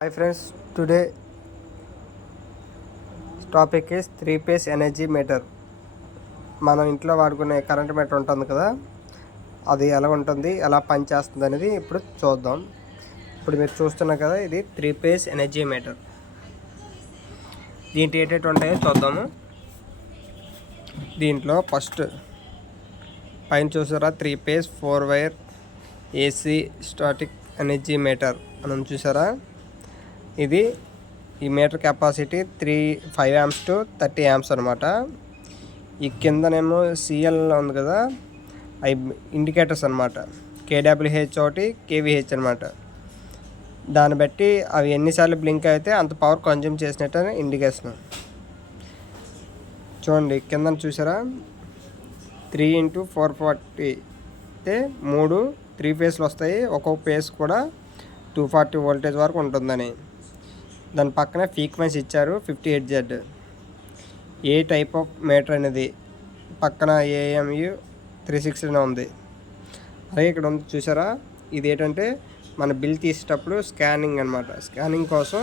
Hi friends today topic is three phase energy meter మనం ఇంట్లో వాడుకునే కరెంట్ మీటర్ ఉంటుంది కదా అది ఎలా ఉంటుంది ఎలా పనిచేస్తుంది అనేది ఇప్పుడు చూద్దాం. ఇప్పుడు మీరు చూస్తున్నారు కదా ఇది త్రీ పేస్ ఎనర్జీ మీటర్ దీంట్లో ఏంటంటే ఉంటాయో చూద్దాము. దీంట్లో ఫస్ట్ పైన చూసారా three phase four wire AC static energy meter మనం చూసారా? ఇది ఈ meter capacity three five amps to thirty amps అనమాట ఈ కిందనేమో సిఎల్ ఉంది కదా అవి ఇండికేటర్స్ అనమాట కేడబ్ల్యూహెచ్ ఒకటి కేవీహెచ్ అనమాట దాన్ని బట్టి అవి ఎన్నిసార్లు బ్లింక్ అయితే అంత పవర్ కన్జ్యూమ్ చేసినట్టు అని ఇండికేషన్ చూడండి కింద చూసారా? త్రీ ఇంటూ ఫోర్ ఫార్టీ అయితే మూడు త్రీ ఫేస్లు వస్తాయి. ఒక్కొక్క ఫేస్ కూడా టూ ఫార్టీ వోల్టేజ్ వరకు ఉంటుందని. దాని పక్కన ఫ్రీక్వెన్సీ ఇచ్చారు fifty H Z A type of meter అనేది పక్కన ఏఎంయు త్రీ సిక్స్టీనే ఉంది. అలాగే ఇక్కడ ఉంది చూసారా? ఇది ఏంటంటే మన బిల్ తీసేటప్పుడు స్కానింగ్ అనమాట స్కానింగ్ కోసం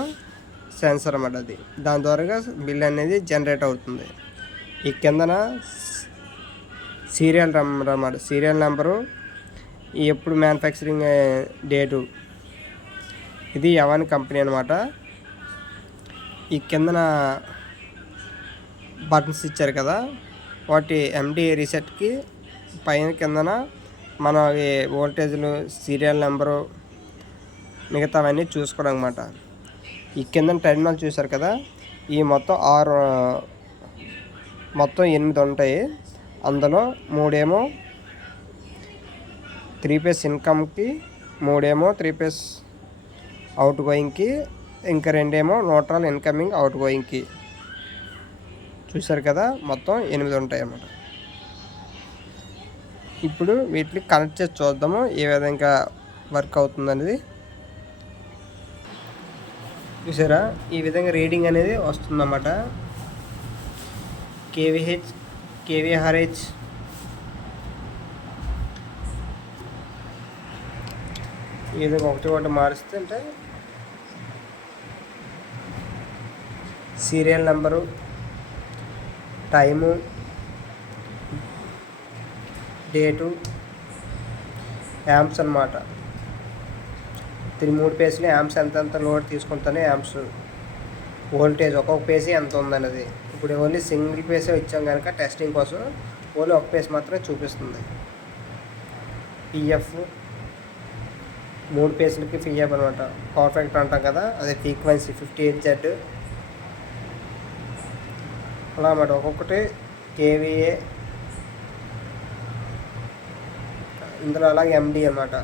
సెన్సర్ అనమాట అది. దాని ద్వారా బిల్ అనేది జనరేట్ అవుతుంది. ఈ కిందన సీరియల్ నెంబర్ అన్నమాట. సీరియల్ నెంబరు ఎప్పుడు మ్యానుఫ్యాక్చరింగ్ డేటు eh, ఇది యవన్ కంపెనీ అనమాట ఈ కిందన బటన్స్ ఇచ్చారు కదా వాటి ఎండి రీసెట్కి పైన కిందన మన వోల్టేజ్లు సీరియల్ నెంబరు మిగతావన్నీ చూసుకోవడం అనమాట ఈ కింద టెర్మినల్ చూసారు కదా ఈ మొత్తం ఆరు మొత్తం ఎనిమిది ఉంటాయి. అందులో మూడేమో త్రీ పేస్ ఇన్కమ్కి మూడేమో త్రీ పేస్ అవుట్ గోయింగ్కి ఇంకా రెండేమో న్యూట్రల్ ఇన్కమింగ్ అవుట్ గోయింగ్కి చూసారు కదా మొత్తం ఎనిమిది ఉంటాయి అన్నమాట ఇప్పుడు వీటిని కనెక్ట్ చేసి చూద్దాము ఏ విధంగా వర్క్ అవుతుంది అనేది చూసారా ఈ విధంగా రీడింగ్ అనేది వస్తుందన్నమాట. KVH KVRH. ఈ విధంగా ఒకటి ఒకటి మారుస్తుంటే అంటే serial number time date amps అనమాట తిరిగి మూడు పేజీలు యామ్స్ ఎంత లోడ్ తీసుకుంటానే యామ్స్. వోల్టేజ్ ఒక్కొక్క పేజీ ఎంత ఉందన్నది. ఇప్పుడు ఓన్లీ సింగిల్ పేసే ఇచ్చాం కనుక టెస్టింగ్ కోసం ఓన్లీ ఒక పేజ్ మాత్రమే చూపిస్తుంది. పిఎఫ్ మూడు పేజీలకి పిఎఫ్ అనమాట పర్ఫెక్ట్ అంటాం కదా అదే ఫ్రీక్వెన్సీ ఫిఫ్టీ ఎయిట్ జెడ్ అలా అన్నమాట ఒక్కొక్కటి కేవీఏ ఇందులో అలాగే ఎండి అనమాట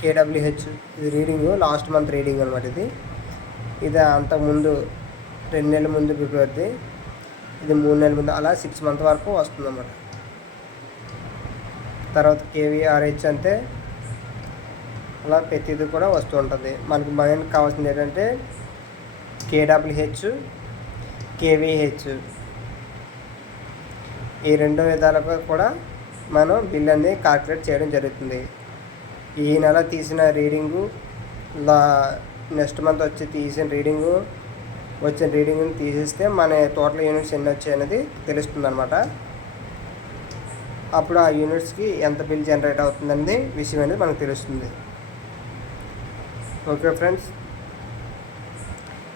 కేడబ్ల్యూహెచ్ ఇది రీడింగ్ లాస్ట్ మంత్ రీడింగ్ అనమాట ఇది. ఇది అంతకుముందు రెండు నెలల ముందు ఫిబ్రవరి ఇది మూడు నెలల ముందు అలా సిక్స్ మంత్ వరకు వస్తుందన్నమాట. తర్వాత కేవీఆర్హెచ్ అంటే అలా ప్రతిదీ కూడా వస్తూ ఉంటుంది. మనకి మెయిన్ కావాల్సింది ఏంటంటే కేడబ్ల్యూహెచ్ కేవీహెచ్. ఈ రెండు విధాలుగా కూడా మనం బిల్ అనేది కాలిక్యులేట్ చేయడం జరుగుతుంది. ఈ నెల తీసిన రీడింగు లా నెక్స్ట్ మంత్ వచ్చి తీసిన రీడింగు వచ్చిన రీడింగ్ని తీసేస్తే మన టోటల్ యూనిట్స్ ఎన్ని వచ్చాయి అనేది తెలుస్తుంది అనమాట అప్పుడు ఆ యూనిట్స్కి ఎంత బిల్ జనరేట్ అవుతుందనేది విషయం అనేది మనకు తెలుస్తుంది. ఓకే ఫ్రెండ్స్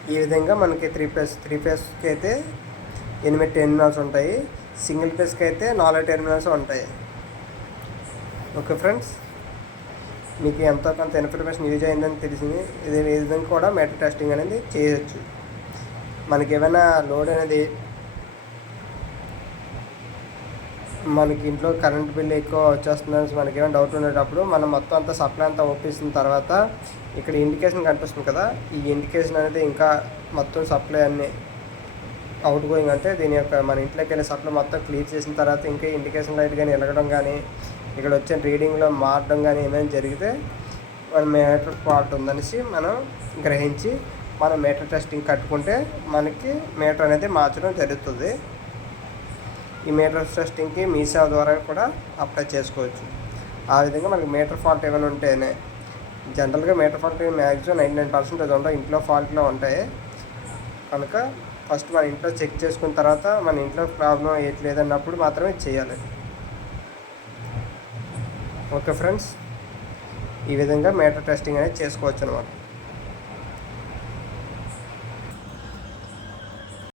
ఈ విధంగా మనకి త్రీ ఫేస్ త్రీ ఫేస్కి అయితే ఎనిమిది టెర్మినల్స్ ఉంటాయి. సింగిల్ ఫేస్కి అయితే నాలుగు టెర్మినల్స్ ఉంటాయి. ఓకే ఫ్రెండ్స్ మీకు ఎంతో కొంత ఇన్ఫర్మేషన్ యూజ్ అయిందని తెలిసింది. ఇది ఈ విధంగా కూడా మెటల్ టెస్టింగ్ అనేది చేయొచ్చు. మనకి ఏమైనా లోడ్ అనేది మనకి ఇంట్లో కరెంట్ బిల్ ఎక్కువ వచ్చేస్తుందని మనకి ఏమైనా డౌట్ ఉండేటప్పుడు మనం మొత్తం అంతా సప్లై అంతా ఒప్పిస్తున్న తర్వాత ఇక్కడ ఇండికేషన్ కనిపిస్తుంది కదా ఈ ఇండికేషన్ అనేది ఇంకా మొత్తం సప్లై అన్ని అవుట్ గోయింగ్ అంటే దీని యొక్క మన ఇంట్లోకి వెళ్ళే సప్లై మొత్తం క్లియర్ చేసిన తర్వాత ఇంకా ఇండికేషన్ లైట్ కానీ వెలగడం కానీ ఇక్కడ వచ్చిన రీడింగ్లో మారడం కానీ ఏమైనా జరిగితే మన మీటర్ ఫాల్ట్ ఉందనేసి మనం గ్రహించి మనం మీటర్ టెస్టింగ్ కట్టుకుంటే మనకి మీటర్ అనేది మార్చడం జరుగుతుంది. ఈ మీటర్ టెస్టింగ్కి మీ సేవ ద్వారా కూడా అప్లై చేసుకోవచ్చు. ఆ విధంగా మనకి మీటర్ ఫాల్ట్ ఏమైనా ఉంటేనే జనరల్గా meter fault maximum ninety nine percent అది ఇంట్లో ఫాల్ట్లో ఉంటాయి. కనుక ఫస్ట్ మన ఇంట్లో చెక్ చేసుకున్న తర్వాత మన ఇంట్లో ప్రాబ్లం ఏట్లేదన్నప్పుడు మాత్రమే చేయాలి. ఓకే ఫ్రెండ్స్ ఈ విధంగా మీటర్ టెస్టింగ్ అనేది చేసుకోవచ్చు అనమాట